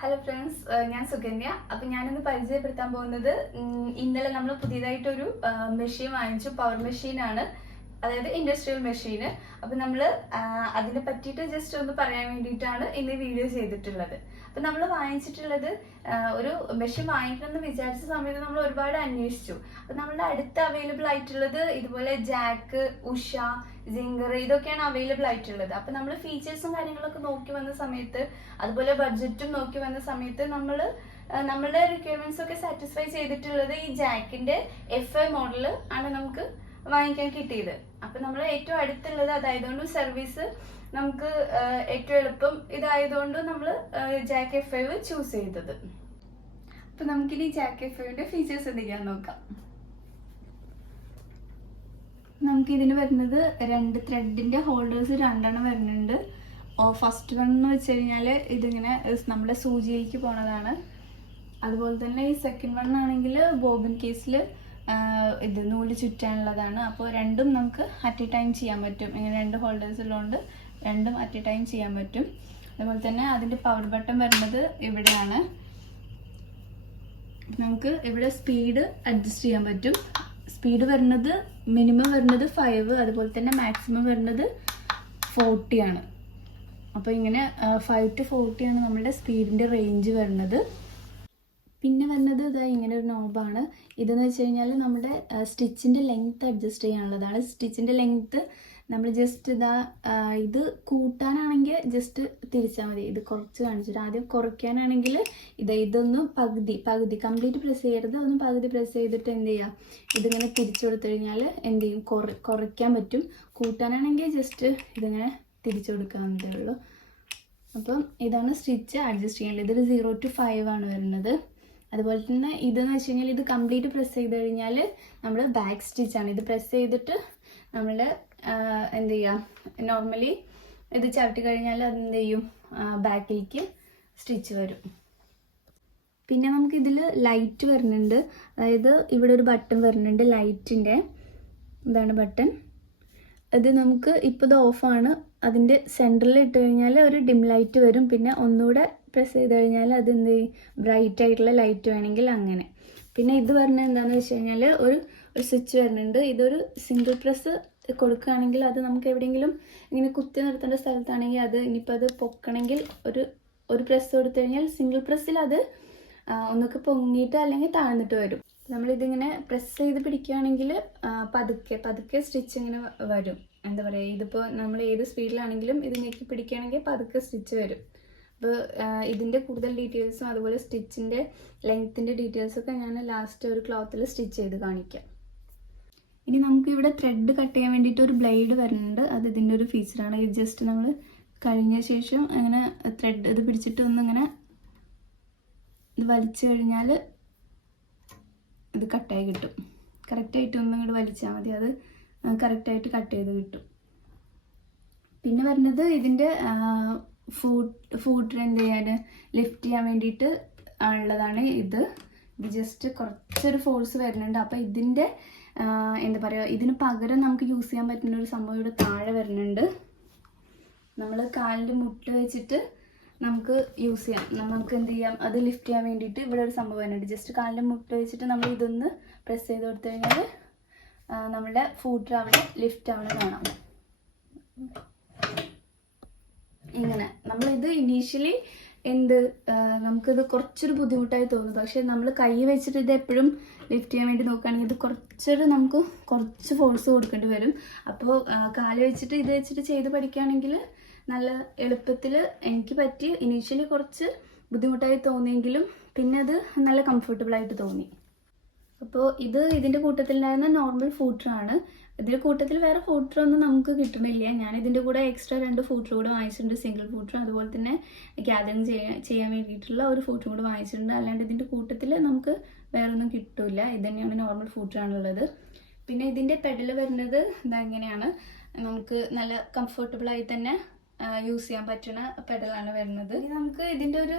Hello friends, ഞാൻ സുകന്യ. അപ്പം ഞാനിന്ന് പരിചയപ്പെടുത്താൻ പോകുന്നത് ഇന്നലെ നമ്മൾ പുതിയതായിട്ടൊരു മെഷീൻ വാങ്ങിച്ചു. പവർ മെഷീനാണ്, അതായത് ഇൻഡസ്ട്രിയൽ മെഷീന്. അപ്പം നമ്മൾ അതിനെ പറ്റിയിട്ട് ജസ്റ്റ് ഒന്ന് പറയാൻ വേണ്ടിയിട്ടാണ് ഇന്ന് വീഡിയോ ചെയ്തിട്ടുള്ളത്. അപ്പം നമ്മൾ വാങ്ങിച്ചിട്ടുള്ളത് ഒരു മെഷീൻ വാങ്ങിക്കണമെന്ന് വിചാരിച്ച സമയത്ത് നമ്മൾ ഒരുപാട് അന്വേഷിച്ചു. അപ്പം നമ്മളുടെ അടുത്ത് അവൈലബിൾ ആയിട്ടുള്ളത് ഇതുപോലെ ജാക്ക്, ഉഷ, ജിങ്കർ, ഇതൊക്കെയാണ് അവൈലബിൾ ആയിട്ടുള്ളത്. അപ്പം നമ്മൾ ഫീച്ചേഴ്സും കാര്യങ്ങളൊക്കെ നോക്കി വന്ന സമയത്ത്, അതുപോലെ ബഡ്ജറ്റും നോക്കി വന്ന സമയത്ത് നമ്മളുടെ റിക്വയർമെന്റ്സ് ഒക്കെ സാറ്റിസ്ഫൈ ചെയ്തിട്ടുള്ളത് ഈ ജാക്കിന്റെ FI മോഡൽ ആണ് നമുക്ക് വാങ്ങിക്കാൻ കിട്ടിയത്. അപ്പൊ നമ്മൾ ഏറ്റവും അടുത്തുള്ളത് അതായതുകൊണ്ട് സർവീസ് നമുക്ക് ഏറ്റവും എളുപ്പം ഇതായതുകൊണ്ട് നമ്മൾ ജാക്ക് FI ചൂസ് ചെയ്തത്. അപ്പൊ നമുക്കിനി ജാക്ക് FIയുടെ ഫീച്ചേഴ്സ് എന്തൊക്കെയാന്ന് നോക്കാം. നമുക്ക് ഇതിന് വരുന്നത് രണ്ട് ത്രെഡിന്റെ ഹോൾഡേഴ്സ് രണ്ടെണ്ണം വരുന്നുണ്ട്. ഫസ്റ്റ് വൺ എന്ന് വെച്ച് കഴിഞ്ഞാൽ ഇതിങ്ങനെ നമ്മുടെ സൂചിയിലേക്ക് പോണതാണ്. അതുപോലെ തന്നെ ഈ സെക്കൻഡ് വൺ ആണെങ്കിൽ ബോബിൻ കേസിൽ ഇത് നൂല് ചുറ്റാനുള്ളതാണ്. അപ്പോൾ രണ്ടും നമുക്ക് അറ്റ് എ ടൈം ചെയ്യാൻ പറ്റും. ഇങ്ങനെ രണ്ട് ഹോൾഡേഴ്സ് ഉള്ളതുകൊണ്ട് രണ്ടും അറ്റ് എ ടൈം ചെയ്യാൻ പറ്റും. അതുപോലെ തന്നെ അതിൻ്റെ പവർ ബട്ടൺ വരുന്നത് ഇവിടെയാണ്. നമുക്ക് ഇവിടെ സ്പീഡ് അഡ്ജസ്റ്റ് ചെയ്യാൻ പറ്റും. സ്പീഡ് വരുന്നത് മിനിമം വരുന്നത് 5, അതുപോലെ തന്നെ മാക്സിമം വരുന്നത് 40 ആണ്. അപ്പോൾ ഇങ്ങനെ 5 to 40 ആണ് നമ്മുടെ സ്പീഡിൻ്റെ റേഞ്ച് വരുന്നത്. പിന്നെ വരുന്നത് ഇതാ ഇങ്ങനെ ഒരു നോബാണ്. ഇതെന്ന് വെച്ച് കഴിഞ്ഞാൽ നമ്മുടെ സ്റ്റിച്ചിൻ്റെ ലെങ്ത്ത് അഡ്ജസ്റ്റ് ചെയ്യാനുള്ളതാണ്. സ്റ്റിച്ചിൻ്റെ ലെങ്ത്ത് നമ്മൾ ജസ്റ്റ് ഇത് കൂട്ടാനാണെങ്കിൽ ജസ്റ്റ് തിരിച്ചാൽ മതി. ഇത് കുറച്ച് കാണിച്ചിട്ട് ആദ്യം കുറയ്ക്കാനാണെങ്കിൽ ഇതൊന്ന് പകുതി കംപ്ലീറ്റ് പ്രസ് ചെയ്യരുത്. ഒന്ന് പകുതി പ്രസ് ചെയ്തിട്ട് എന്ത് ചെയ്യുക, ഇതിങ്ങനെ തിരിച്ചു കൊടുത്തു കഴിഞ്ഞാൽ എന്ത് ചെയ്യും, കുറയ്ക്കാൻ പറ്റും. കൂട്ടാനാണെങ്കിൽ ജസ്റ്റ് ഇതിങ്ങനെ തിരിച്ചു കൊടുക്കാവുന്നതേ ഉള്ളൂ. അപ്പം ഇതാണ് സ്റ്റിച്ച് അഡ്ജസ്റ്റ് ചെയ്യാനുള്ളത്. ഇതൊരു 0 to 5 ആണ് വരുന്നത്. അതുപോലെ തന്നെ ഇതെന്ന് വെച്ച് കഴിഞ്ഞാൽ ഇത് കംപ്ലീറ്റ് പ്രസ് ചെയ്ത് കഴിഞ്ഞാൽ നമ്മൾ ബാക്ക് സ്റ്റിച്ചാണ്. ഇത് പ്രസ് ചെയ്തിട്ട് നമ്മൾ എന്ത് ചെയ്യുക, നോർമലി ഇത് ചവിട്ടി കഴിഞ്ഞാൽ അതെന്ത് ചെയ്യും, ബാക്കിലേക്ക് സ്റ്റിച്ച് വരും. പിന്നെ നമുക്കിതിൽ ലൈറ്റ് വരുന്നുണ്ട്. അതായത് ഇവിടെ ഒരു ബട്ടൺ വരുന്നുണ്ട് ലൈറ്റിൻ്റെ. ഇതാണ് ബട്ടൺ. ഇത് നമുക്ക് ഇപ്പോൾ ഇത് ഓഫാണ്. അതിൻ്റെ സെൻറ്ററിൽ ഇട്ട് കഴിഞ്ഞാൽ ഒരു ഡിം ലൈറ്റ് വരും. പിന്നെ ഒന്നുകൂടെ പ്രസ് ചെയ്ത് കഴിഞ്ഞാൽ അത് എന്ത് ചെയ്യും, ബ്രൈറ്റ് ആയിട്ടുള്ള ലൈറ്റ് വേണമെങ്കിൽ അങ്ങനെ. പിന്നെ ഇത് വരുന്നത് എന്താണെന്ന് വെച്ച് കഴിഞ്ഞാൽ ഒരു സ്വിച്ച് വരുന്നുണ്ട്. ഇതൊരു സിംഗിൾ പ്രസ് കൊടുക്കുകയാണെങ്കിൽ അത് നമുക്ക് എവിടെയെങ്കിലും ഇങ്ങനെ കുത്തി നിർത്തേണ്ട സ്ഥലത്താണെങ്കിൽ അത് ഇനിയിപ്പോൾ അത് പൊക്കണമെങ്കിൽ ഒരു പ്രസ് കൊടുത്തു കഴിഞ്ഞാൽ സിംഗിൾ പ്രസ്സിൽ അത് ഒന്നൊക്കെ പൊങ്ങിയിട്ട് അല്ലെങ്കിൽ താഴ്ന്നിട്ട് വരും. നമ്മളിതിങ്ങനെ പ്രസ് ചെയ്ത് പിടിക്കുകയാണെങ്കിൽ പതുക്കെ സ്റ്റിച്ച് ഇങ്ങനെ വരും. എന്താ പറയുക, ഇതിപ്പോൾ നമ്മൾ ഏത് സ്പീഡിലാണെങ്കിലും ഇത് ഞെക്കി പിടിക്കുകയാണെങ്കിൽ പതുക്കെ സ്റ്റിച്ച് വരും. അപ്പോൾ ഇതിൻ്റെ കൂടുതൽ ഡീറ്റെയിൽസും അതുപോലെ സ്റ്റിച്ചിൻ്റെ ലെങ്ത്തിൻ്റെ ഡീറ്റെയിൽസൊക്കെ ഞാൻ ലാസ്റ്റ് ഒരു ക്ലോത്തിൽ സ്റ്റിച്ച് ചെയ്ത് കാണിക്കാം. ഇനി നമുക്ക് ഇവിടെ ത്രെഡ് കട്ട് ചെയ്യാൻ വേണ്ടിയിട്ട് ഒരു ബ്ലേഡ് വരുന്നുണ്ട്. അത് ഇതിൻ്റെ ഒരു ഫീച്ചറാണ്. ഇത് ജസ്റ്റ് നമ്മൾ കഴിഞ്ഞ ശേഷം അങ്ങനെ ത്രെഡ് ഇത് പിടിച്ചിട്ട് ഒന്നിങ്ങനെ ഇത് വലിച്ചു കഴിഞ്ഞാൽ ഇത് കട്ടായി കിട്ടും. കറക്റ്റായിട്ട് ഒന്നും ഇങ്ങോട്ട് വലിച്ചാൽ മതി, അത് കറക്റ്റായിട്ട് കട്ട് ചെയ്ത് കിട്ടും. പിന്നെ വരുന്നത് ഇതിൻ്റെ ഫൂട്ടിന് എന്ത് ചെയ്യാൻ, ലിഫ്റ്റ് ചെയ്യാൻ വേണ്ടിയിട്ട് ഉള്ളതാണ്. ഇത് ജസ്റ്റ് കുറച്ചൊരു ഫോഴ്സ് വരുന്നുണ്ട്. അപ്പോൾ ഇതിൻ്റെ എന്താ പറയുക, ഇതിന് പകരം നമുക്ക് യൂസ് ചെയ്യാൻ പറ്റുന്ന ഒരു സംഭവം ഇവിടെ താഴെ വരുന്നുണ്ട്. നമ്മൾ കാലിൻ്റെ മുട്ട് വെച്ചിട്ട് നമുക്ക് യൂസ് ചെയ്യാം. നമുക്ക് എന്ത് ചെയ്യാം, അത് ലിഫ്റ്റ് ചെയ്യാൻ വേണ്ടിയിട്ട് ഇവിടെ ഒരു സംഭവം വരുന്നുണ്ട്. ജസ്റ്റ് കാലിൻ്റെ മുട്ട് വെച്ചിട്ട് നമ്മൾ ഇതൊന്ന് പ്രസ് ചെയ്ത് കൊടുത്തു കഴിഞ്ഞാൽ നമ്മുടെ ഫൂട്ടർ അവിടെ ലിഫ്റ്റ് ആവണം കാണാം. ഇങ്ങനെ നമ്മളിത് ഇനീഷ്യലി നമുക്കിത് കുറച്ചൊരു ബുദ്ധിമുട്ടായി തോന്നും. പക്ഷെ നമ്മൾ കൈ വെച്ചിട്ട് ഇത് എപ്പോഴും ലിഫ്റ്റ് ചെയ്യാൻ വേണ്ടി നോക്കുകയാണെങ്കിൽ ഇത് നമുക്ക് കുറച്ച് ഫോഴ്സ് കൊടുക്കേണ്ടി വരും. അപ്പോൾ കാല് വെച്ചിട്ട് ഇത് വെച്ചിട്ട് ചെയ്ത് പഠിക്കുകയാണെങ്കിൽ നല്ല എളുപ്പത്തിൽ എനിക്ക് പറ്റി. ഇനീഷ്യലി കുറച്ച് ബുദ്ധിമുട്ടായി തോന്നിയെങ്കിലും പിന്നെ അത് നല്ല കംഫർട്ടബിളായിട്ട് തോന്നി. അപ്പോൾ ഇതിൻ്റെ കൂട്ടത്തിലുണ്ടായിരുന്ന നോർമൽ ഫൂട്ടറാണ്. ഇതിൻ്റെ കൂട്ടത്തിൽ വേറെ ഫൂട്ടറൊന്നും നമുക്ക് കിട്ടണില്ല. ഞാൻ ഇതിൻ്റെ കൂടെ എക്സ്ട്രാ 2 ഫൂട്ടർ കൂടെ വാങ്ങിച്ചിട്ടുണ്ട്, സിംഗിൾ ഫൂട്ടറും അതുപോലെ തന്നെ ഗ്യാദറിങ് ചെയ്യാൻ വേണ്ടിയിട്ടുള്ള ഒരു ഫൂട്ടറും കൂടെ വാങ്ങിച്ചിട്ടുണ്ട്. അല്ലാണ്ട് ഇതിൻ്റെ കൂട്ടത്തിൽ നമുക്ക് വേറെ ഒന്നും കിട്ടില്ല. ഇത് തന്നെയാണ് നോർമൽ ഫൂട്ടറാണുള്ളത്. പിന്നെ ഇതിൻ്റെ പെഡൽ വരുന്നത് ഇതെങ്ങനെയാണ്, നമുക്ക് നല്ല കംഫർട്ടബിളായി തന്നെ യൂസ് ചെയ്യാൻ പറ്റുന്ന പെഡലാണ് വരുന്നത്. നമുക്ക് ഇതിൻ്റെ ഒരു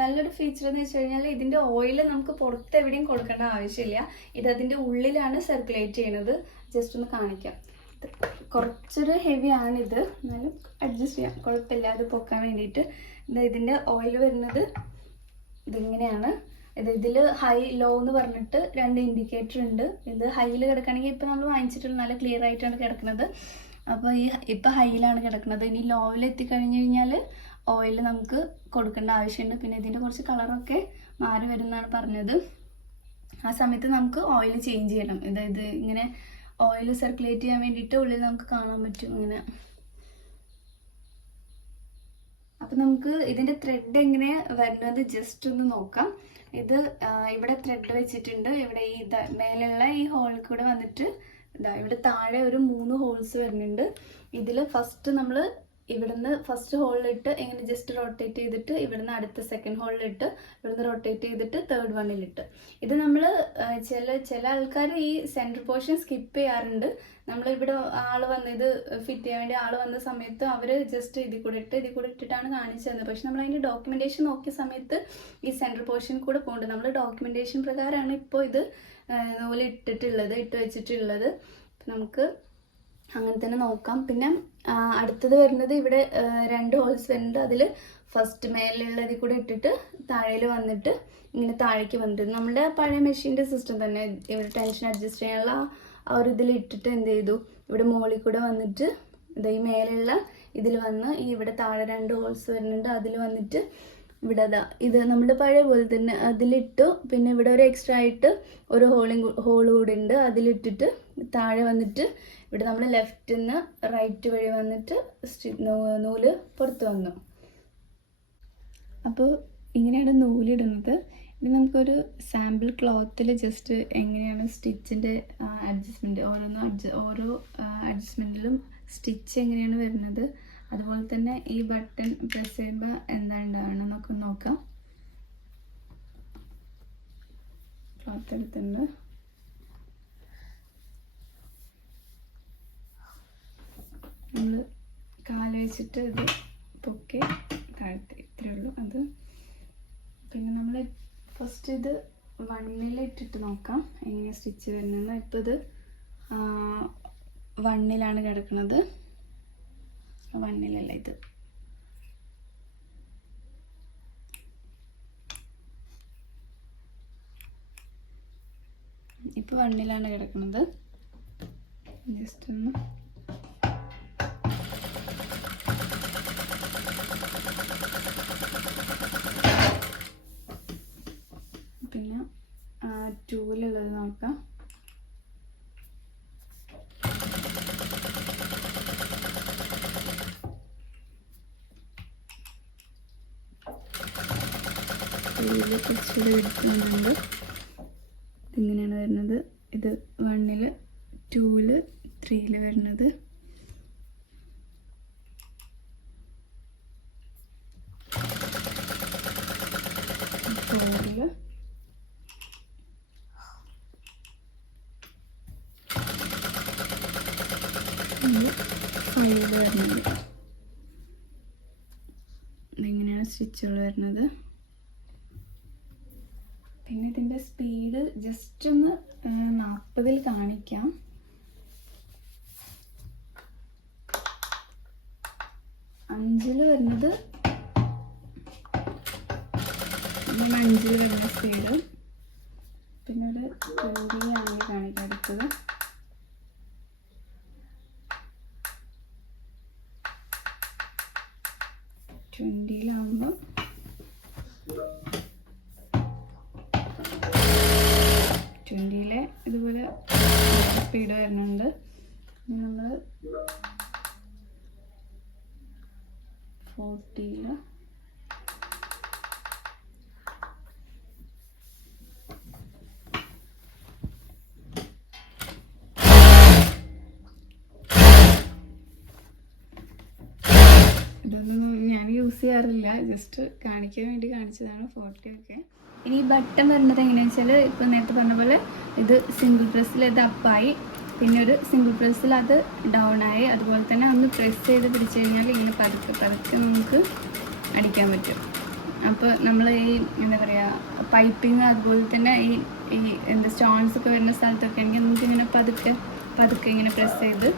നല്ലൊരു ഫീച്ചർ എന്ന് വെച്ച് കഴിഞ്ഞാൽ ഇതിൻ്റെ ഓയിൽ നമുക്ക് പുറത്ത് എവിടെയും കൊടുക്കേണ്ട ആവശ്യമില്ല. ഇത് അതിൻ്റെ ഉള്ളിലാണ് സർക്കുലേറ്റ് ചെയ്യുന്നത്. ജസ്റ്റ് ഒന്ന് കാണിക്കാം. കുറച്ചൊരു ഹെവി ആണിത്, എന്നാലും അഡ്ജസ്റ്റ് ചെയ്യാം, കുഴപ്പമില്ല. അത് പൊക്കാൻ വേണ്ടിയിട്ട് ഇതിൻ്റെ ഓയിൽ വരുന്നത് ഇതിങ്ങനെയാണ്. ഇതിൽ ഹൈ ലോ എന്ന് പറഞ്ഞിട്ട് 2 ഇൻഡിക്കേറ്റർ ഉണ്ട്. ഇത് ഹൈയിൽ കിടക്കുകയാണെങ്കിൽ ഇപ്പം നമ്മൾ വാങ്ങിച്ചിട്ടുള്ള നല്ല ക്ലിയർ ആയിട്ടാണ് കിടക്കുന്നത്. അപ്പോൾ ഇപ്പം ഹൈയിലാണ് കിടക്കുന്നത്. ഇനി ലോയിൽ എത്തിക്കഴിഞ്ഞ് കഴിഞ്ഞാൽ ഓയിൽ നമുക്ക് കൊടുക്കേണ്ട ആവശ്യമുണ്ട്. പിന്നെ ഇതിൻ്റെ കുറച്ച് കളറൊക്കെ മാറി വരുമെന്നാണ് പറഞ്ഞത്. ആ സമയത്ത് നമുക്ക് ഓയിൽ ചേഞ്ച് ചെയ്യണം. ഇത് ഇങ്ങനെ ഓയിൽ സർക്കുലേറ്റ് ചെയ്യാൻ വേണ്ടിയിട്ട് ഉള്ളിൽ നമുക്ക് കാണാൻ പറ്റും ഇങ്ങനെ. അപ്പം നമുക്ക് ഇതിൻ്റെ ത്രെഡ് എങ്ങനെ വരുന്നത് ജസ്റ്റ് ഒന്ന് നോക്കാം. ഇത് ഇവിടെ ത്രെഡ് വെച്ചിട്ടുണ്ട്. ഇവിടെ ഈ മേലുള്ള ഈ ഹോളിൽ കൂടെ വന്നിട്ട് ഇവിടെ താഴെ ഒരു 3 ഹോൾസ് വരുന്നുണ്ട്. ഇതിൽ ഫസ്റ്റ് നമ്മൾ ഇവിടുന്ന് ഫസ്റ്റ് ഹോളിലിട്ട് ഇങ്ങനെ ജസ്റ്റ് റൊട്ടേറ്റ് ചെയ്തിട്ട് ഇവിടുന്ന് അടുത്ത സെക്കൻഡ് ഹോളിലിട്ട് ഇവിടുന്ന് റൊട്ടേറ്റ് ചെയ്തിട്ട് തേർഡ് വണ്ണിലിട്ട്. ഇത് നമ്മൾ ചില ആൾക്കാർ ഈ സെൻറ്റർ പോർഷൻ സ്കിപ്പ് ചെയ്യാറുണ്ട്. നമ്മളിവിടെ ആൾ വന്ന് ഇത് ഫിറ്റ് ചെയ്യാൻ വേണ്ടി ആൾ വന്ന സമയത്ത് അവർ ജസ്റ്റ് ഇതിൽ കൂടെ ഇട്ടിട്ടാണ് കാണിച്ചു തന്നത്. പക്ഷെ നമ്മൾ അതിൻ്റെ ഡോക്യുമെൻറ്റേഷൻ നോക്കിയ സമയത്ത് ഈ സെൻറ്റർ പോർഷൻ കൂടെ പോകുന്നുണ്ട്. നമ്മൾ ഡോക്യുമെൻറ്റേഷൻ പ്രകാരമാണ് ഇപ്പോൾ ഇത് നൂല് ഇട്ട് വെച്ചിട്ടുള്ളത്. നമുക്ക് അങ്ങനെ തന്നെ നോക്കാം. പിന്നെ അടുത്തത് വരുന്നത് ഇവിടെ 2 ഹോൾസ് വരുന്നുണ്ട്. അതിൽ ഫസ്റ്റ് മേലുള്ളതിൽ കൂടെ ഇട്ടിട്ട് താഴേൽ വന്നിട്ട് ഇങ്ങനെ താഴേക്ക് വന്നിട്ട് നമ്മുടെ പഴയ മെഷീൻ്റെ സിസ്റ്റം തന്നെ ഇവിടെ ടെൻഷൻ അഡ്ജസ്റ്റ് ചെയ്യാനുള്ള ആ ഒരു ഇതിൽ ഇട്ടിട്ട് എന്ത് ചെയ്തു, ഇവിടെ മുകളിൽ കൂടെ വന്നിട്ട് ഈ മേലുള്ള ഇതിൽ വന്ന് ഈ ഇവിടെ താഴെ 2 ഹോൾസ് വരുന്നുണ്ട്. അതിൽ വന്നിട്ട് ഇവിടെ ഇത് നമ്മുടെ പഴയ പോലെ തന്നെ അതിലിട്ടു. പിന്നെ ഇവിടെ ഒരു എക്സ്ട്രാ ആയിട്ട് ഒരു ഹോൾ കൂടി ഉണ്ട്. അതിലിട്ടിട്ട് താഴെ വന്നിട്ട് ഇവിടെ നമ്മൾ ലെഫ്റ്റിൽ നിന്ന് റൈറ്റ് വഴി വന്നിട്ട് നൂല് പുറത്ത് വന്നു. അപ്പോൾ ഇങ്ങനെയാണ് നൂലിടുന്നത്. ഇനി നമുക്കൊരു സാമ്പിൾ ക്ലോത്തിൽ ജസ്റ്റ് എങ്ങനെയാണ് സ്റ്റിച്ചിൻ്റെ അഡ്ജസ്റ്റ്മെൻറ്റ് ഓരോ അഡ്ജസ്റ്റ്മെൻറ്റിലും സ്റ്റിച്ച് എങ്ങനെയാണ് വരുന്നത്, അതുപോലെ തന്നെ ഈ ബട്ടൺ പ്രസ് ചെയ്യുമ്പോൾ എന്താണ് ഉണ്ടാവണമെന്നൊക്കെ നോക്കാം. ക്ലോത്ത് എടുത്തിട്ടുണ്ട്. നമ്മൾ കാല് വെച്ചിട്ട് ഇത് പൊക്കി താഴ്ത്തി, ഇത്രയേ ഉള്ളൂ അത്. പിന്നെ നമ്മൾ ഫസ്റ്റ് ഇത് 1ൽ ഇട്ടിട്ട് നോക്കാം എങ്ങനെ സ്റ്റിച്ച് വരുന്നത്. ഇപ്പോൾ ഇത് 1ലാണ് കിടക്കുന്നത്. 1ലല്ല ഇത്. ഇപ്പോൾ 1ലാണ് കിടക്കുന്നത്. ജസ്റ്റ് ഒന്ന് പിന്നെ 2ലുള്ളത് നോക്കാം. കുറച്ചുകൂടി എടുക്കുന്നുണ്ട്. ഇതിങ്ങനെയാണ് വരുന്നത്. ഇത് 1ൽ 2ൽ 3ൽ വരുന്നത്. ഫോറിൽ ഫൈവിൽ വരുന്നത്. ഇങ്ങനെയാണ് സ്റ്റിച്ചുകൾ വരുന്നത്. പിന്നെ ഇതിൻ്റെ സ്പീഡ് ജസ്റ്റ് ഒന്ന് 40ൽ കാണിക്കാം. അഞ്ചിൽ വരുന്നത് 5ൽ വരുന്ന സ്പീഡ്. പിന്നെ ഒരു 20 ആണ് കാണിക്കാൻ അടുത്തത്. ലാകുമ്പോൾ 20ലെ ഇതുപോലെ സ്പീഡ് വരുന്നുണ്ട്. നമ്മൾ 40ൽ ഇതൊന്നും ഞാൻ യൂസ് ചെയ്യാറില്ല, ജസ്റ്റ് കാണിക്കാൻ വേണ്ടി കാണിച്ചതാണ് 40 ഒക്കെ. ഇനി ഈ ബട്ടൺ വരുന്നത് എങ്ങനെയാണെന്ന് വെച്ചാൽ ഇപ്പോൾ നേരത്തെ പറഞ്ഞ പോലെ ഇത് സിംഗിൾ പ്രസ്സിൽ ഇത് അപ്പായി, പിന്നെ ഒരു സിംഗിൾ പ്രസ്സിൽ അത് ഡൗൺ ആയി. അതുപോലെ തന്നെ ഒന്ന് പ്രസ് ചെയ്ത് പിടിച്ചു കഴിഞ്ഞാൽ ഇങ്ങനെ പതുക്കെ നമുക്ക് അടിക്കാൻ പറ്റും. അപ്പോൾ നമ്മൾ ഈ എന്താ പറയുക പൈപ്പിങ് അതുപോലെ തന്നെ ഈ സ്റ്റോൺസ് ഒക്കെ വരുന്ന സ്ഥലത്തൊക്കെ ആണെങ്കിൽ നമുക്കിങ്ങനെ പതുക്കെ ഇങ്ങനെ പ്രസ് ചെയ്ത്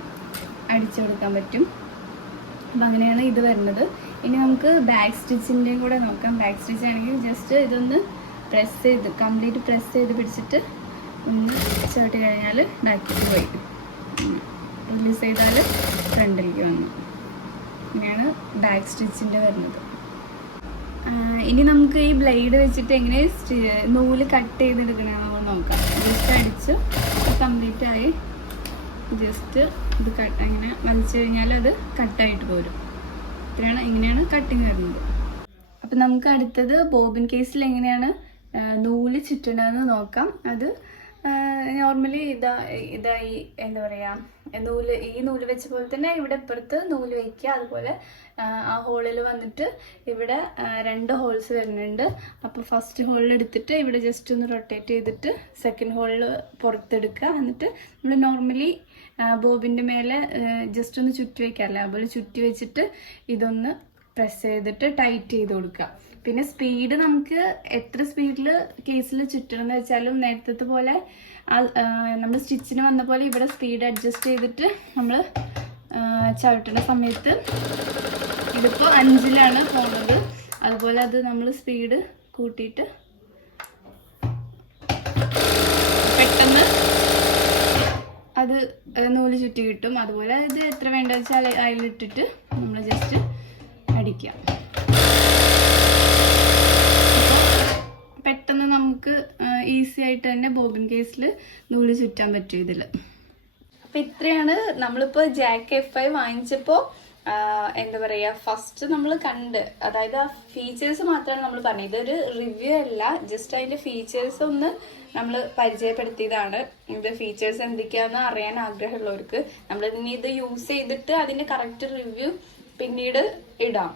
അടിച്ചെടുക്കാൻ പറ്റും. അപ്പം അങ്ങനെയാണ് ഇത് വരുന്നത്. ഇനി നമുക്ക് ബാക്ക് സ്റ്റിച്ചിൻ്റെയും കൂടെ നോക്കാം. ബാക്ക് സ്റ്റിച്ച് ആണെങ്കിൽ ജസ്റ്റ് ഇതൊന്ന് പ്രസ് ചെയ്ത് കംപ്ലീറ്റ് പ്രസ് ചെയ്ത് പിടിച്ചിട്ട് ഒന്ന് ചവിട്ടി കഴിഞ്ഞാൽ ബാക്കിലേക്ക് പോയി, റിലീസ് ചെയ്താൽ ഫ്രണ്ടിലേക്ക് വന്നു. ഇങ്ങനെയാണ് ബാക്ക് സ്റ്റിച്ചിൻ്റെ വരുന്നത്. ഇനി നമുക്ക് ഈ ബ്ലേഡ് വെച്ചിട്ട് എങ്ങനെ നൂല് കട്ട് ചെയ്തെടുക്കണമെന്ന് നമ്മൾ നോക്കാം. ജസ്റ്റ് അടിച്ച് കംപ്ലീറ്റ് ആയി ജസ്റ്റ് ഇത് അങ്ങനെ വലിച്ചു കഴിഞ്ഞാൽ അത് കട്ടായിട്ട് പോരും. ഇങ്ങനെയാണ് കട്ടിങ് വരുന്നത്. അപ്പം നമുക്ക് അടുത്തത് ബോബിൻ കേസിൽ എങ്ങനെയാണ് നൂല് ചുറ്റണമെന്ന് നോക്കാം. അത് നോർമലി ഇതായി എന്താ പറയുക, ഈ നൂല് വെച്ച പോലെ തന്നെ ഇവിടെ ഇപ്പുറത്ത് നൂല് വയ്ക്കുക. അതുപോലെ ആ ഹോളിൽ വന്നിട്ട് ഇവിടെ 2 ഹോൾസ് വരുന്നുണ്ട്. അപ്പോൾ ഫസ്റ്റ് ഹോളിൽ എടുത്തിട്ട് ഇവിടെ ജസ്റ്റ് ഒന്ന് റൊട്ടേറ്റ് ചെയ്തിട്ട് സെക്കൻഡ് ഹോളിൽ പുറത്തെടുക്കുക. എന്നിട്ട് നമ്മൾ നോർമലി ബോബിൻ്റെ മേലെ ജസ്റ്റ് ഒന്ന് ചുറ്റി വയ്ക്കാറില്ല, അതുപോലെ ചുറ്റി വെച്ചിട്ട് ഇതൊന്ന് പ്രസ് ചെയ്തിട്ട് ടൈറ്റ് ചെയ്ത് കൊടുക്കുക. പിന്നെ സ്പീഡ് നമുക്ക് എത്ര സ്പീഡിൽ കേസിൽ ചുറ്റണമെന്ന് വെച്ചാലും നേരത്തെ പോലെ നമ്മൾ സ്റ്റിച്ചിന് വന്ന പോലെ ഇവിടെ സ്പീഡ് അഡ്ജസ്റ്റ് ചെയ്തിട്ട് നമ്മൾ ചവിട്ടുന്ന സമയത്ത് ഇതിപ്പോൾ 5-ലാണ് പോണത്. അതുപോലെ അത് നമ്മൾ സ്പീഡ് കൂട്ടിയിട്ട് പെട്ടെന്ന് അത് നൂല് ചുറ്റി കിട്ടും. അതുപോലെ ഇത് എത്ര വേണ്ടത് വെച്ചാൽ അതിലിട്ടിട്ട് നമ്മൾ ജസ്റ്റ് അടിക്കാം. പെട്ടെന്ന് നമുക്ക് ഈസി ആയിട്ട് തന്നെ ബോബിൻ കേസിൽ നൂല് ചുറ്റാൻ പറ്റും ഇതിൽ. അപ്പം ഇത്രയാണ് നമ്മളിപ്പോൾ ജാക്ക് F5 വാങ്ങിച്ചപ്പോൾ എന്താ പറയുക ഫസ്റ്റ് നമ്മൾ അതായത് ആ ഫീച്ചേഴ്സ് മാത്രമാണ് നമ്മൾ പറഞ്ഞത്. ഇതൊരു റിവ്യൂ അല്ല, ജസ്റ്റ് അതിൻ്റെ ഫീച്ചേഴ്സ് ഒന്ന് നമ്മൾ പരിചയപ്പെടുത്തിയതാണ്. ഇത് ഫീച്ചേഴ്സ് എന്തൊക്കെയാണെന്ന് അറിയാൻ ആഗ്രഹമുള്ളവർക്ക് നമ്മൾ ഇനി ഇത് യൂസ് ചെയ്തിട്ട് അതിൻ്റെ കറക്റ്റ് റിവ്യൂ പിന്നീട് ഇടാം.